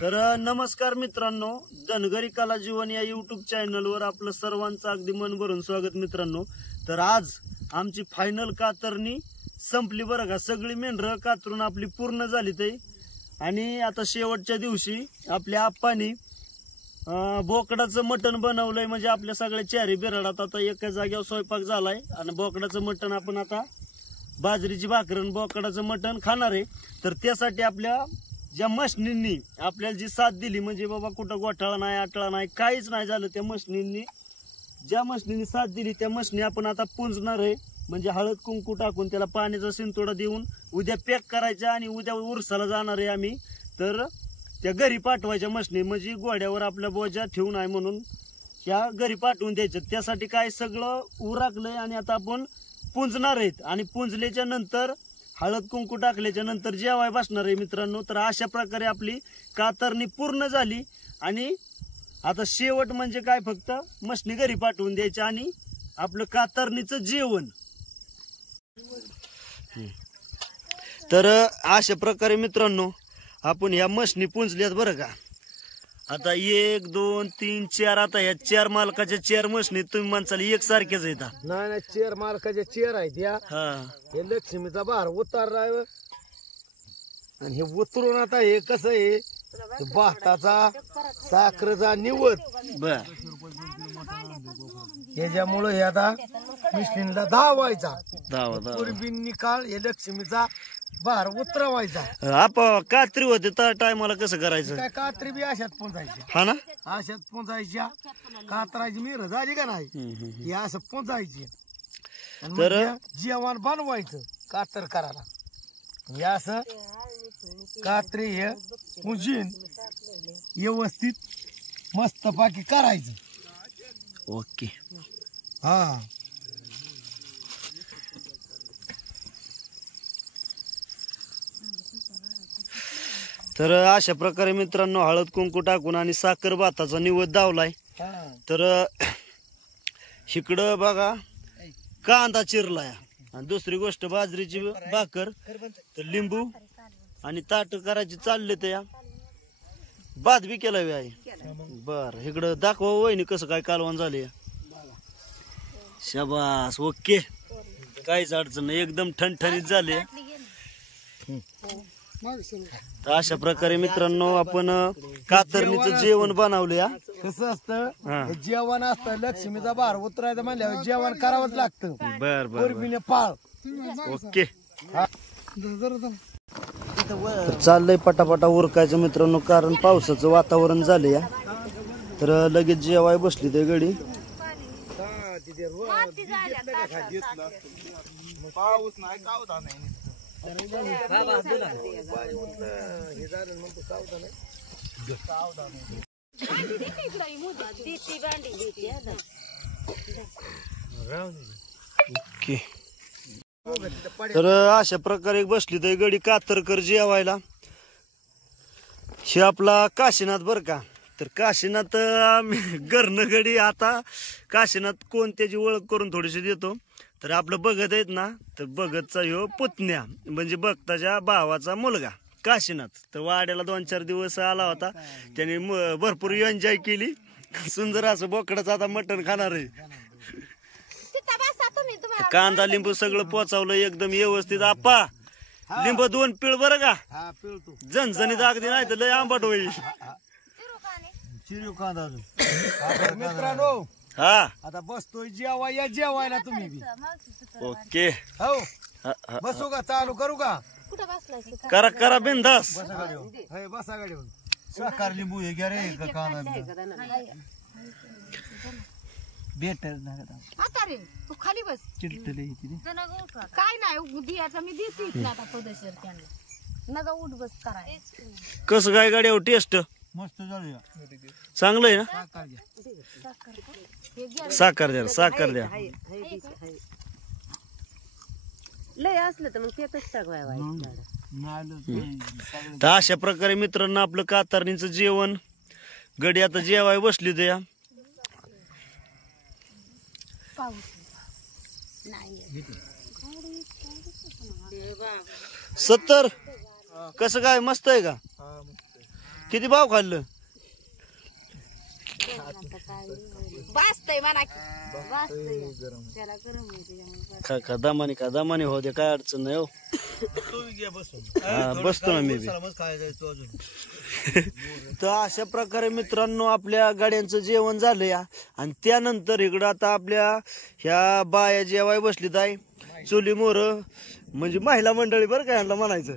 तर नमस्कार मित्रांनो, धनगरी कला जीवन या युट्यूब चॅनलवर आपलं सर्वांचं अगदी मन भरून स्वागत मित्रांनो। तर आज आमची फायनल कातरणी संपली बरं का। सगळी मेंढरं कातरून आपली पूर्ण झाली ते, आणि आता शेवटच्या दिवशी आपल्या आप्पांनी बोकडाचं मटण बनवलंय। म्हणजे आपल्या सगळ्या चारी बिराडात आता एका जागेवर स्वयंपाक झालाय, आणि बोकडाचं मटण आपण आता बाजरीची भाकर आणि बोकडाचं मटण खाणार आहे। तर त्यासाठी आपल्या ज्या मशनींनी आपल्याला जी साथ दिली, म्हणजे बाबा कुठं गोठाळा नाही, आटळा नाही, काहीच नाही झालं, त्या मशनींनी ज्या मशनींनी साथ दिली त्या मशनी आपण आता पुंजणार आहे। म्हणजे हळद कुंकू टाकून त्याला पाण्याचा शिंतोडा देऊन उद्या पॅक करायचा, आणि उद्या उरसाला जाणार आहे आम्ही। तर त्या घरी पाठवायच्या मशनी, म्हणजे गोड्यावर आपल्या बोजा ठेवून आहे म्हणून त्या घरी पाठवून द्यायचं। त्यासाठी काय सगळं उरकलंय, आणि आता आपण पुंजणार आहेत, आणि पुंजल्याच्या नंतर हळद कुंकू टाकल्याच्या नंतर जेवाय बसणार आहे मित्रांनो। तर अशा प्रकारे आपली कातरणी पूर्ण झाली, आणि आता शेवट म्हणजे काय, फक्त मशनी घरी पाठवून द्यायच्या आणि आपलं कातरणीचं जेवण। तर अशा प्रकारे मित्रांनो आपण ह्या मशनी पुंजल्यात बरं का। आता 1 2 3 4 आता ह्या 4 मालकाच्या 4 मशनी तुम्ही माणसाला एकसारख्याच आहेत? नाही नाही, 4 मालकाच्या 4 आहेत या। हे लक्ष्मीचा भार उतारला, आणि हे उतरून आता हे कसं आहे, भाताचा साखरेचा निवद बर, त्याच्यामुळे हे आता मिष्टीला धावायचा धावा पूर्वी निकाल हे लक्ष्मीचा भार उतरवायचा। आप कात्री होते त्या टायमाला कसं करायचं? काय कात्री बी अशात पोंचायच्या, हा ना, अशात पोंचायच्या। कातराची मिर झाली का नाही, ही असं पोंचायची, तर जेवण बनवायचं कातर करायला। हे असं कात्री हे पुंजीन व्यवस्थित मस्त पाकी करायचं। ओके, हा तर अशा प्रकारे मित्रांनो हळद कुंकू टाकून आणि साखर भाताचा निवद दावलाय। तर इकडं बघा कांदा चिरलाय, आणि दुसरी गोष्ट बाजरीची भाकर, तर लिंबू आणि ताट करायची चालले तर या भात बी केला आहे। बर, इकडं दाखवा वहिनी कसं काय कालवण झाले। शाबास, ओके, काहीच अडचण नाही, एकदम ठणठणीत झाले। तर अशा प्रकारे मित्रांनो आपण कातरणीचं जेवण बनवले। कसं असतं, जेवण असतं लक्ष्मीचा भार उतरायचं म्हणल्यावर जेवण करावंच लागतं। बर बर, पूर्वीने पाळ। ओके, चाललंय पटापटा उरकायचं मित्रांनो, कारण पावसाचं वातावरण झालं या। तर लगेच जेवाय बसली ते गडी। पाऊस नाही ओके, तर अशा प्रकारे बसली तर गडी कातरकर जेवायला। हे आपला काशीनाथ बर का। तर काशीनाथ घरनं गडी, आता काशीनाथ कोण त्याची ओळख करून थोडीशी देतो। तर आपलं बघत आहेत ना, तर बघतचा ह्यो पुतण्या, म्हणजे बघताच्या भावाचा मुलगा काशीनाथ। तर वाड्याला 2-4 दिवस आला होता, त्याने भरपूर एन्जॉय केली। सुंदर असं बोकडाचं आता मटण खाणार आहे। कांदा लिंबू सगळं पोचावलं एकदम व्यवस्थित। आप्पा लिंबू 2 पिळ बरं का, झणझणीत अगदी, नाही तर लय आंबट होईल। मित्रांनो हा, आता बसतोय जेवा, या जेवायला तुम्ही बी। ओके, हो, बसू का, चालू करू का? करा करा बिंदास। बसा गाडीवर, साखर लिंबू हे घ्या रे, बेटर आता रे तू खाली बस, काय नाही दियाचा मी देते आता पदशर त्यांना, नका उठ बस कराय। कसं काय गाड्यावर टेस्ट? मस्त झालं, चांगलं आहे ना। साखर द्या, साखर द्या। लय असलं तर मग तेच टाकवायला। तर अशा प्रकारे मित्रांनो आपलं कातरणीचं जेवण गडी आता जेवाय बसली तर या। नाही 70 कसं काय मस्त आहे का? किती भाव खाल्लं? वाजतंय म्हणा की. वाजतंय. त्याला गरम होते. खा दामाने हो दे, काय अडचण नाही हो. हा, बसतो ना मी बी. तर अशा प्रकारे मित्रांनो आपल्या गाड्यांचं जेवण झालं या. आणि त्यानंतर इकडं आता आपल्या ह्या बाया जेवाय बसलीत आहे. चुली मोर म्हणजे महिला मंडळी बरं काय ह्यांना म्हणायचं.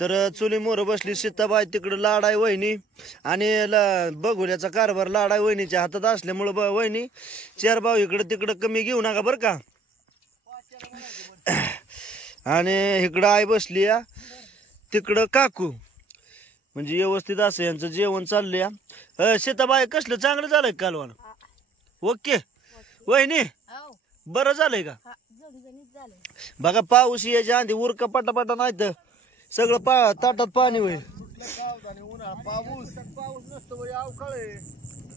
तर चुली मोर बसली. सीताबाई तिकडं लाडाय वहिनी आणि बघुल्याचा कारभार लाडाय वहिनीच्या हातात असल्यामुळं वहिनी 4 भाव इकडं तिकडं कमी घेऊ नका बरं का. आणि इकडं आई बसली या, तिकडं काकू. म्हणजे व्यवस्थित असं यांचं जेवण चाललंय. सीताबाई कसलं चांगलं झालंय कालवान? ओके वहिनी बरं झालंय का? बघा पाऊस यायच्या आधी उरका पटापटा नाही तर सगळं ताटात पाणी होईल. पाऊस नसतो अवकाळ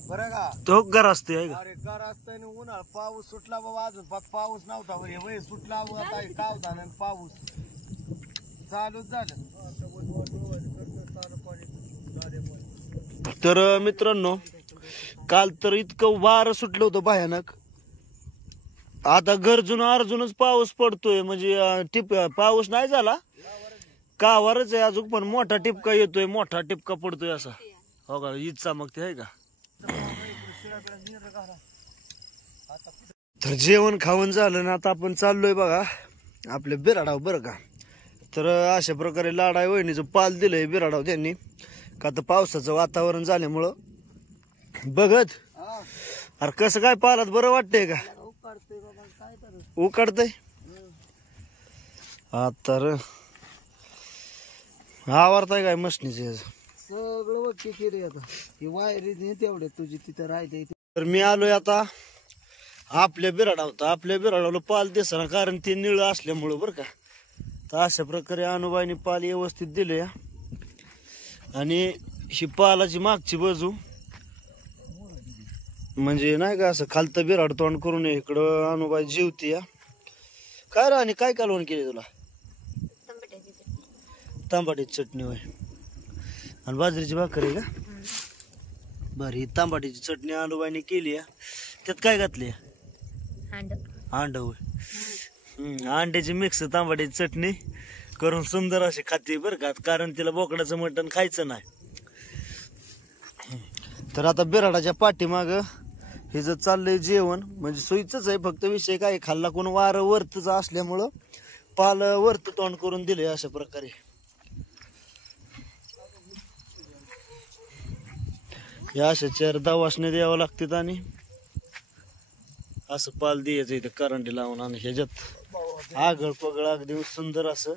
बरं का. तो घर असते अरे गार असतंय ना उन्हाळा. पाऊस सुटला बाबा, अजून पाऊस नव्हता बरे वय सुटला कावधान आणि पाऊस चालूच झालं. तर मित्रांनो काल तर इतकं वारं सुटलं होतं भयानक. आता गरजून अर्जूनच पाऊस पडतोय. म्हणजे पाऊस नाही झाला, कावारच आहे अजून, पण मोठा टिपका येतोय, मोठा टिपका पडतोय असा. हो का, ईद चमकते आहे का. तर जेवण खावण झालं ना, आता आपण चाललोय बघा आपल्या बिराडाव बरं का. तर अशा प्रकारे लाडाय वहिनीचं पाल दिलंय बिराडाव त्यांनी का. तर पावसाचं वातावरण झाल्यामुळं बघत अरे कसं काय पालात बरं वाटतंय का. उकाडतय तर आवरताय काय मशनीचे सगळं वक्की केली आता. ही वायरी तेवढे तुझी तिथं राहते. तर मी आलोय आता आपल्या बिराडाव. आपल्या बिराडावला पाल दिसना कारण ते निळ असल्यामुळं बरं का. तर अशा प्रकारे अनुबाईने पाल व्यवस्थित दिले. आणि ही पालाची मागची बाजू म्हणजे नाही का असं खालतं बिराड तोंड करून इकडं अनुबाई जेवती या. काय रा आणि काय कालवण केली तुला? तांबाटीची चटणी होय आणि बाजरीची भाकर आहे का. बरं ही तांबाटीची चटणी अनुबाईने केली. त्यात काय घातली? अंड होय. अंड्याची मिक्स तांबाटीची चटणी करून सुंदर अशी खाते बरं का. कारण तिला बोकडाचं मटण खायचं नाही. तर आता बिराडाच्या पाठीमाग हे जर चाललंय जेवण म्हणजे सोयीच आहे. फक्त विषय काय खाल्ला कोण वारं वरतच असल्यामुळं पाल वरत तोंड करून दिले अशा प्रकारे. या अशा 4 दवासने द्यावं लागतात आणि असं पाल द्यायचं इथं करंटी लावून. आणि ह्याच्यात आगळ पगळ अगदी सुंदर असं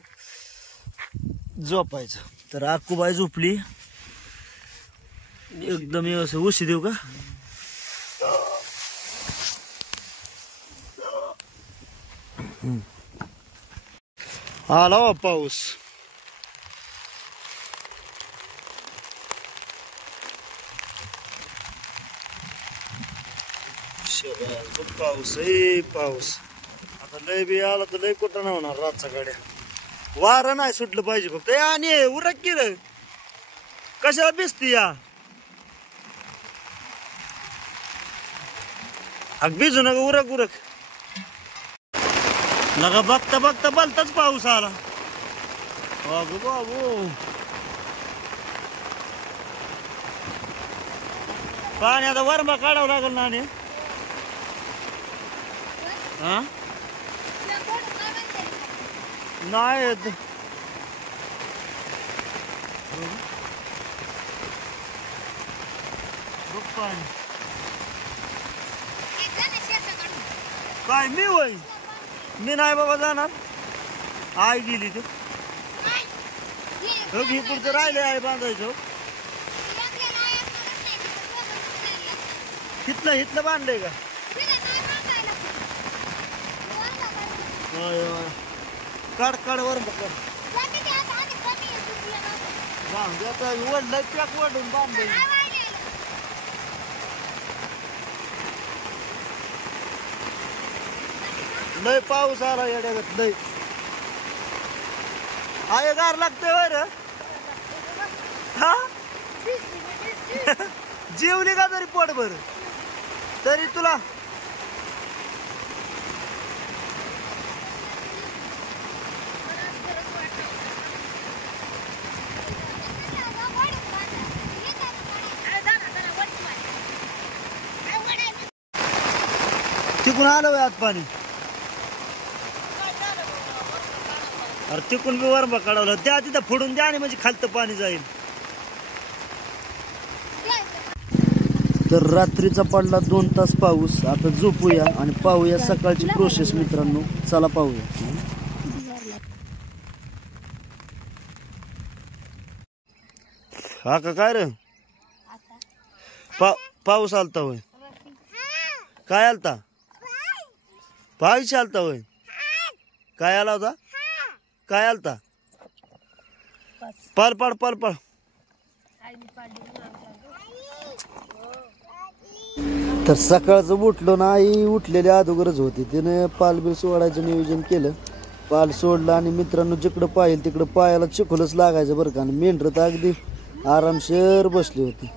झोपायचं. तर आकुबाई झोपली एकदम असं. उशी देऊ का? आला पाऊस. पाऊस पाऊस आता लय बी आला तर लय कुठं नाही होणार. रातचा गाड्या वारं नाही सुटलं पाहिजे फक्त. आणि उरक की रे कशाला भिजती या. भिजू नका उरक उरक नका. बघता बघता भलताच पाऊस आला. बाबू बाबू पाणी आता वरंबा काढावं लागेल ना. आणि हा नाही काय मी होय. मी नाही बाबा जाणार. आई गेली ते पुढचं राहिले आहे बांधायचं. हितलं बांधलंय का? काढ काढ वर वडलं पॅक वडून बांधलंय. लय पाऊस आला येड्यागत लय. आहे गार लागतंय वर हा जेवली का तरी पोटभर तरी तुला तिकून आलं वय आत पाणी अरे तिकून बी वरंबा काढवलं त्या तिथं फोडून द्या आणि म्हणजे खालतं पाणी जाईल. तर रात्रीचा पडला 2 तास पाऊस. आता झोपूया आणि पाहूया सकाळची प्रोसेस मित्रांनो. चला पाहूया. हा का काय रे पाऊस आलता होय काय आलता पाऊस आलता होय काय आला होता काय आलता पाल पाड पाल पाड. तर सकाळचं उठलो ना आई उठलेल्या अगोदरच होती तिने पाल बिल सोडायचं नियोजन केलं. पाल सोडलं आणि मित्रांनो जिकडं पाहिलं तिकडं पायाला चिखलच लागायचं बरं का. आणि मेंढरं तर अगदी आरामशीर बसली होती.